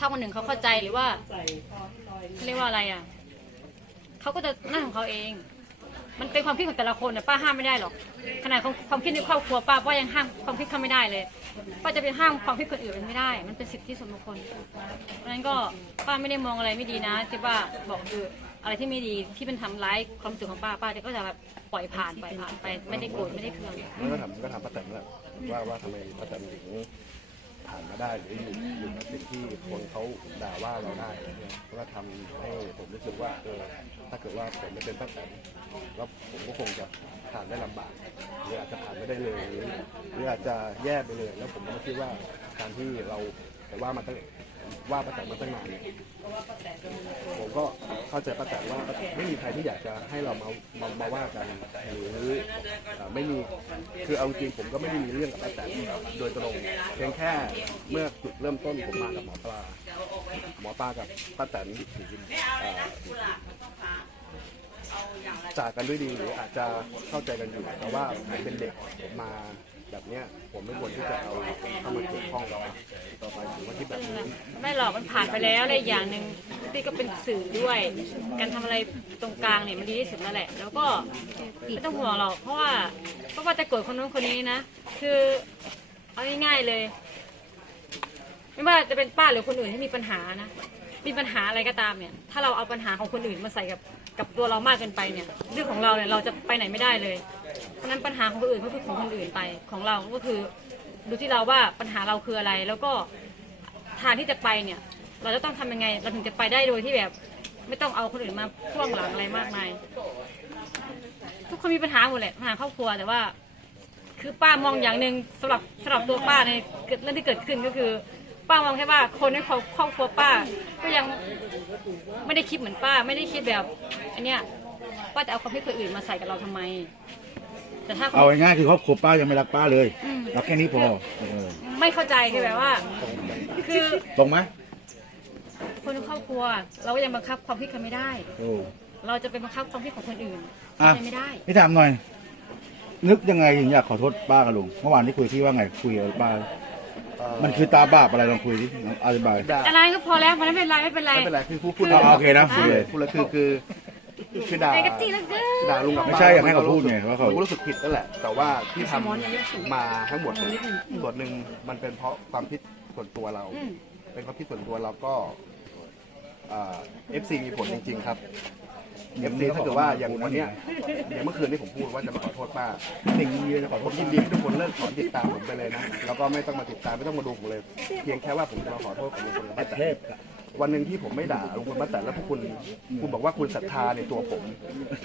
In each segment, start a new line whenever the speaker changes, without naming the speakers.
ถ้าคนหนึ่งเขาเข้าใจหรือว่าเขาเรียกว่าอะไรอะเขาก็จะนั่นของเขาเอง มันเป็นความคิดของแต่ละคนน่ะป้าห้ามไม่ได้หรอกขนาดของความคิดในครอบครัวป้าป้ายังห้ามความคิดเขาไม่ได้เลยป้าจะไปห้ามความคิดคนอื่นมันไม่ได้ มันเป็นสิทธิส่วนบุคคลเพราะฉะนั้นก็ป้าไม่ได้มองอะไรไม่ดีนะที่ป้าบอกคืออะไรที่ไม่ดีที่เป็นทำร้ายความรู้สึกของป้าป้าก็จะแบบปล่อยผ่านปล่อยผ่านไปไม่ได้โกรธไม่ได้เคือง
ก็ถามก็ถามป้าแตนแหละว่าว่าทำไมป้าแตนถึง ผ่านมาได้หรืออยู่อยู่กับสิ่งที่คนเขาด่าว่าเราได้อะไรเงี้ยก็ทำให้ผมรู้สึกว่าเออถ้าเกิดว่าผมไม่เป็นป้าแตนแล้วผมก็คงจะผ่านได้ลำบากหรืออาจจะผ่านไม่ได้เลยหรือหรืออาจจะแย่ไปเลย แล้วผมก็คิดว่าการที่เราแต่ว่ามันตั้งว่าป้าแตนมาตั้งนานเนี่ยผมก็ เข้าใจป้าแตนว่าไม่มีใครที่อยากจะให้เรามามามาว่ากันหรือไม่มีคือเอาจริงผมก็ไม่ได้มีเรื่องกับป้าแตนโดยตรงเพียงแค่เมื่อจุดเริ่มต้นผมมากับหมอปลาหมอปลากับป้าแตนเอ่อจากกันด้วยดีหรืออาจจะเข้าใจกันอยู่แต่ว่าผมเป็นเด็กผมมา แบบเนี้ยผมไม่ควรที่จะเอาเข้ามาเกี่ยวข้องต่อไปผมก็คิดแบบนี้
ไม่หรอกมันผ่านไปแล้วและอีกอย่างหนึ่งพี่ก็เป็นสื่อด้วย การทำอะไรตรงกลางเนี่ยมันดีที่สุดแล้วแหละ แล้วก็ไม่ต้องห่วงหรอกเพราะว่าเพราะว่าจะโกรธคนนู้นคนนี้นะ คือเอาง่ายๆเลย ไม่ว่าจะเป็นป้าหรือคนอื่นที่มีปัญหานะ มีปัญหาอะไรก็ตามเนี่ย ถ้าเราเอาปัญหาของคนอื่นมาใส่กับ กับตัวเรามากเกินไปเนี่ยเรื่องของเราเนี่ยเราจะไปไหนไม่ได้เลย เพราะฉะนั้นปัญหาของคนอื่นก็คือของคนอื่นไปของเราก็คือดูที่เราว่าปัญหาเราคืออะไร แล้วก็ทางที่จะไปเนี่ย เราจะต้องทำยังไง เราถึงจะไปได้โดยที่แบบ ไม่ต้องเอาคนอื่นมาพ่วงหลังอะไรมากมาย ทุกคนมีปัญหาหมดแหละปัญหาครอบครัวแต่ว่า คือป้ามองอย่างหนึ่งสำหรับสำหรับตัวป้าในเกิดเรื่องที่เกิดขึ้นก็คือ ป้ามองแค่ว่าคนในครอบครอบครัวป้า ก็ยังไม่ได้คิดเหมือนป้า ไม่ได้คิดแบบอันเนี้ยป้าจะเอาความคิดคนอื่นมาใส่กับเราทำไม แต่ถ้าคน
เอาง่ายๆคือครอบครัวป้ายังไม่รักป้าเลย
อืม
รักแค่นี้พอเออ
ไม่เข้าใจคือแบบว่า คือ
ตรงไหม
คนในครอบครัว เราก็ยังบังคับความคิดเขาไม่ได้
โอ้
เราจะไปบังคับความคิดของคนอื่น
อะ
เป็นไม่ได้
พี่ถามหน่อย นึกยังไงถึงอยากขอโทษป้ากับลุงเมื่อวานที่คุยที่ว่าไงคุยกับป้า มันคือตาบาปอะไรลองคุยดิลองอธิบาย
ด่า
อะไรก็พอแล้วมันไม่เป็นไรไม่เป็นไร
ไม่เป็นไรคือพูดพูด
อ่าโอเคนะ
อ่า
พูดเลย
พูดเลยคือคือคือด่า
ไอ้กะจิแล้วเกิน
ด่าลุงกับป้า
ไม่ใช่อยากให้เขาพูดไงว่าเขา
ผมก็รู้สึกผิดนั่นแหละ แต่ว่าที่ทำมาทั้งหมดเนี่ยส่วนหนึ่งมันเป็นเพราะความคิดส่วนตัวเรา
อืม
เป็นความคิดส่วนตัวเราก็เอฟซีมีผลจริง ๆ ครับ เอฟซีถ้าเกิดว่าอย่างวันเนี้ยอย่างเมื่อคืนที่ผมพูดว่าจะมาขอโทษป้าสิ่งดีจะขอผมยินดีให้ทุกคนเลิกถอนติดตามผมไปเลยนะแล้วก็ไม่ต้องมาติดตามไม่ต้องมาดูผมเลย เพียงแค่ว่าผมจะมาขอโทษกับลุงพลกับป้าแตนวันหนึ่งที่ผมไม่ด่าลุงพลป้าแตนแล้วพวกคุณคุณบอกว่าคุณศรัทธาในตัวผม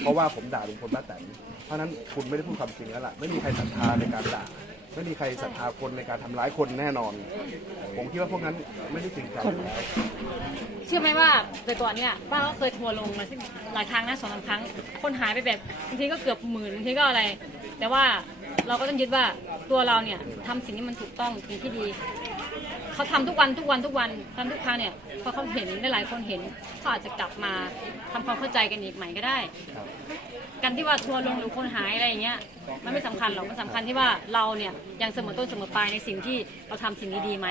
เพราะว่าผมด่าลุงพลป้าแตนเพราะฉะนั้นคุณไม่ได้พูดความจริงแล้วล่ะไม่มีใครศรัทธาในการด่า ไม่มีใครศรัทธาคนในการทำร้ายคนแน่นอน ผมคิดว่าพวกนั้นไม่ได้จริงจอยู่แล้ว
เชื่อไหมว่าแต่ก่อนเนี่ยป้าก็เคยทัวร์ลงมาซึ่งหลายครั้งนะสองสามครั้ง คนหายไปแบบบางทีก็เกือบหมื่นบางทีก็อะไร แต่ว่าเราก็ต้องยึดว่าตัวเราเนี่ยทำสิ่งที่มันถูกต้องสิ่งที่ดีเขาทำทุกวันทุกวันทุกวันทำทุกครั้งเนี่ยพอเขาเห็นได้หลายคนเห็นเขาอาจจะกลับมาทำความเข้าใจกันอีกใหม่ก็ได้
ครับ
การที่ว่าทัวร์ลงหรือคนหายอะไรอย่างเงี้ยมันไม่สำคัญหรอกมันสำคัญที่ว่าเราเนี่ยยังเสมอต้นเสมอปลายในสิ่งที่เราทำสิ่งนี้ดีไหม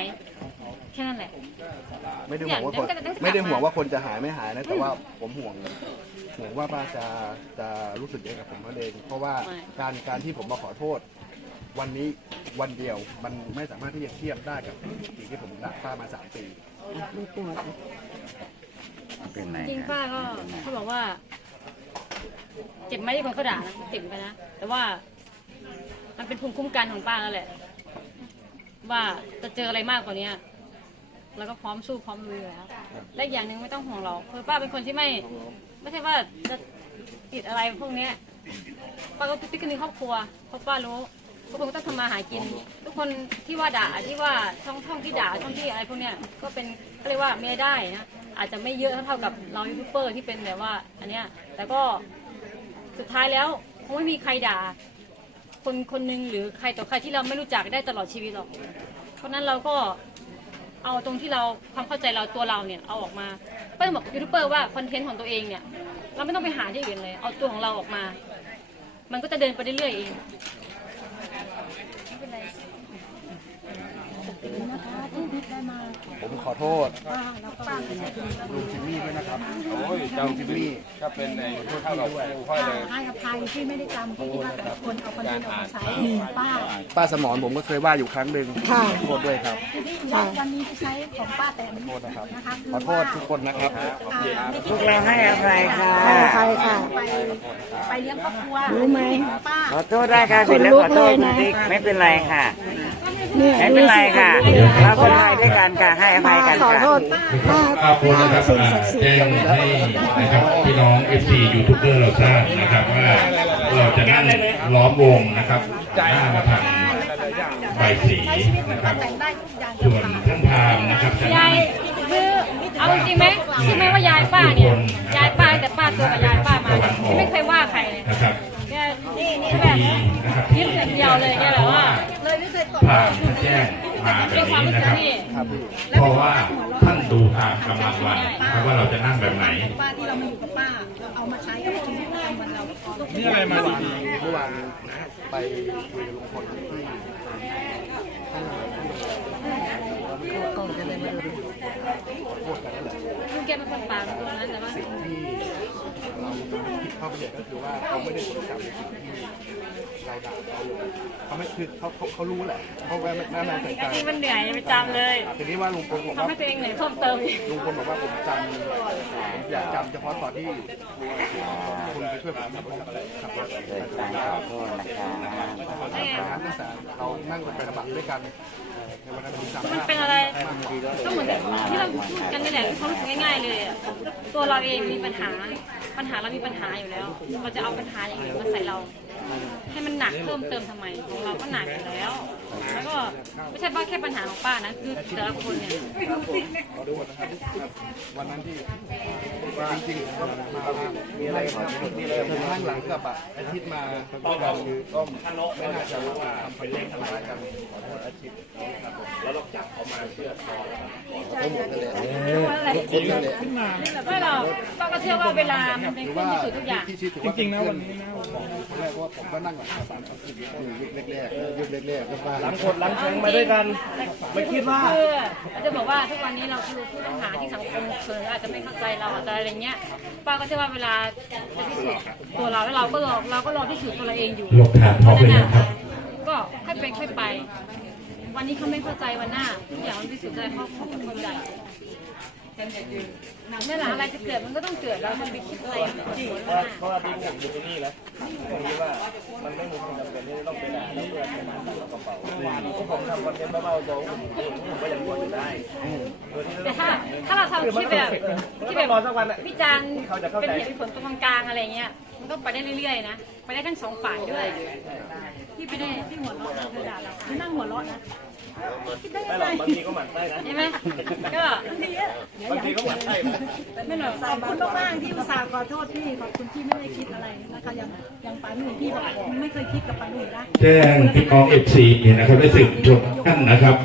แค่นั้นแหละ
ไม่ได้ห่วงว่าคน
เนี่ยเดี๋ยวจะ
ไม่ได้ห่วงว่าคนจะหายไม่หายนะแต่ว่าผมห่วงห่วงว่าป้าจะจะรู้สึกยังไงกับผมนั่นเองเพราะว่า
ไม่
การการที่ผมมาขอโทษ วันนี้วันเดียวมันไม่สามารถที่จะเทียบได้กับสิ่งที่ผมด่าป้ามาสามปี
เป็นไง
จริงป้าก็เขาบอกว่า เจ็บไหมที่คนเขาด่านะเจ็บเหมือนะแต่ว่า มันเป็นภูมิคุ้มกันของป้าแล้วแหละ ว่าจะเจออะไรมากกว่านี้เราก็พร้อมสู้พร้อมลุยอยู่แล้วและอีกอย่างหนึ่งไม่ต้องห่วงเราคือป้าเป็นคนที่ไม่ ไม่ใช่ว่าจะติดอะไรพวกเนี้ยป้าก็ติ๊กในครอบครัวเพราะป้ารู้ทุกคนก็ต้องทำมาหากิน ทุกคนที่ว่าด่าที่ว่าช่องช่องที่ด่าช่องที่อะไรพวกเนี้ยก็เป็นเขาเรียกว่าไม่ได้นะอาจจะไม่เยอะเท่ากับเรายูทูบเบอร์ที่เป็นแบบว่า อันเนี้ยแต่ก็ สุดท้ายแล้วคงไม่มีใครด่า คนคนหนึ่งหรือใครต่อใครที่เราไม่รู้จักได้ตลอดชีวิตหรอก เพราะนั้นเราก็เอาตรงที่เราความเข้าใจเราตัวเราเนี่ยเอาออกมาเปิ้ลบอกยูทูบเบอร์ว่าคอนเทนต์ของตัวเองเนี่ยเราไม่ต้องไปหาที่อื่นเลย เอาตัวของเราออกมา มันก็จะเดินไปเรื่อยๆเองไม่เป็นไร
นะคะที่พิดได้มา
ผมขอโทษ
ป้าแล้วก็ป้าไม่ใช่คนทำ
ลุงจิมมี่ด้วยนะครับ
โอ้ยจำจิมมี่ก็เป็นในเท่ากับครูค่อยเลย
ให้อภัยที่ไม่ได้จำที่ว่าแต่ละคนเอาประเด็นออกมาใช้ป้า
ป้าสมรผมก็เคยว่าอยู่ครั้งหนึ่ง
ค่ะ
ขอโทษด้วยครับ
วันนี้ที่ใช้ของป้าแตน
ขอโทษนะครับ
นะคะ
ขอโทษทุกคนนะครับ
พวกเราให้อภัยค่ะอภัยค่ะไปไปเลี้ยงครอบครัวรู้ไหมป้า
ขอโทษได้ค่ะเสร็จแล้วขอโทษคุณติ๊กไม่เป็นไรค่ะ ไม่เป็นไรค่ะเราคนไทยด้วยกันค่ะให้อภัยกันค่ะ
ขอบคุณนะครับอ่าแจ้งให้นะครับพี่น้อง FC ยูทูบเบอร์เราทราบนะครับว่าเราจะนั่งล้อมวงนะครับหน้ามาทางใบายสีนะครับ
แต่งได้ทุกอย่าง
ส่วนท่านพามนะครับจะ
ยา
นั่
ย
ง
คือเอาจริงไหมใช่ไหมว่ายายป้าเนี่ยยายป้าแต่ป้าตัวกับยายป้ามาที่ไม่เคยว่าใครเลย
นะครับ
แก นี่นี่แบบยิ้มอย่างเดียวเลยแกแบบว่า
เลยไม่เคยตก
พามจะแจ้งมาแบ
ด้วย
บ
ความ
นี้
รู้สึ
นะ
ก
ครับ
ที่
เพราะว่าท่านดูตามกำลังวันนะครับว่าเราจะนั่งแบบไหน
ป้าที่เรามาอยู่กับป้าเราเอามาใช้กับชีวิตประจำวันเรา
นี่อะไรมาดีเมื่อวานไปคุยกับลุงพลที่กล้องจะได้ไม่ได้พูดกันนั่นแหละ
ลุงแกเป็นคนปากตรงนั้นแต่ว่า
สิ่งที่เราผิดข้อประโยชน์ก็คือว่าเขาไม่ได้สนใจในสิ่งที่เราด่าเขาเขาไม่คือเขาเขาเขารู้แหละเขาแม่ไม่ไม่ใส่ใจ
ที่มันเหนื่อยไปจำเลย
ทีนี้ว่าลุงพลบอก
ทำ
ว่า
ให้ตัวเองเหนื่อยเพิ่มเติมอีก
ลุงพลบอกว่าผมจำผมอยากจำเฉพาะตอนที่คุณไปช่วยผมขับรถขับรถ
เกิดการขอโทษนะครับ
ได้ไง
ร้าตั้งแต่เรานั่งรถไปกระบะด้วยกันในวันนั้นผมจำ
มันเป็นอะไรก็เหมือนที่เราพูดกันนี่แหละเขารู้สึกง่ายๆเลยอะตัวเราเองมีปัญหาปัญหาเรามีปัญหาอยู่แล้ว เราจะเอาปัญหาอย่างอื่นมาใส่เรา ห้มันหนักเพิ่มเติมทำไมของเราก็หนักอยู่แล้ว แล้วก็ไม่ใช่ว่าแค่ปัญหาของป้านะคือแต่ละคนเนี่ย
ขอดูนะครับวันนั้นที่จริงๆก็มามีอะไรขอโทษมีอะไรผมนั่งหลังกับอะอาทิตย์มาด้วยกันคือก็ไม่น่าจะทำเป็นเล่นทำร้ายกันขอโทษอาทิตย์ครับผมแล้วเราจับเขามาเชื่อคอเขาหมดกันเลย
ไม่หรอกป้าก็เชื่อว่าเวลามันเป็น
หรือ
เครื่อ
ว่าง
พิสูจน์ทุกอย่าง
ที่ชี้ถือว่าจริงๆนะวันนี้นะผมบอกคน แรกว่าผมก็นั่งหลังกับยุคแรกๆยุคแรกๆก็ว่าหลังคนหลัง
เอามาด้วยกันไม่คิดว่าคือจะบอกว่าทุกวันนี้เราคือผู้ต้องหาที่สังคมเคยอาจจะไม่เข้าใจเราอาจจะอะไรเงี้ยป้าก็เชื่อว่าเวลาจะพิสูจน์ตัวเราแล้วเราก็รอเราก็รอพิสูจน์ตัวเราเองอยู่
หลบฐานพร้อมเลยนะครับ
ก็ค่อยเป็นค่อยไป วันนี้เขาไม่เข้าใจวันหน้าทุกอย่างมันพิสูจน์ได้เขาเขาเข้าใจ เมื่อหลังอะไรจะเกิดมันก็ต้องเกิดเราจะไปคิดอะไรจริง
เพราะว่าที่ผมอยู่ที่นี่แล้วผมคิดว่ามันไม่มีความจำเป็นที่จะต้องไปด่าแล้วเพื่อนจะมาเอากระเป๋าพวกผมทำคอนเทนต์เบาๆโดผมผมก็ยังพออยู่ได้โดยที่
แต่ถ้าถ้าเราทำคลิปแบบที่แบบ
รอสักวันอะ
วิจารณ์เป็นเหตุเป็นผลตรงกลางอะไรเงี้ยมันก็ไปได้เรื่อยๆนะไปได้ทั้งสองฝ่ายด้วย ที่ไม่ได้
ที่หัวเราะนะคือด่าเราที่นั่งหัวเราะนะคิด ได้
ไม่
ยัง
หร
ไง
อกบางทีก็หมั่นไส้นะ
ใช่ไหมก็
บางทีก็หมั่นไส้นะ
ไม่หรอกขอบคุณมากๆที่อุตส่าห์ขอโทษพี่ขอบคุณที่ไม่ได้คิดอะไรนะคะยังยังปาหนุ่ยพี่บอกไม่เคยคิดกับปาหนุ่ยนะ
แจ้งพี่น้อง FC นะครับได้สืบชมท่านนะครับ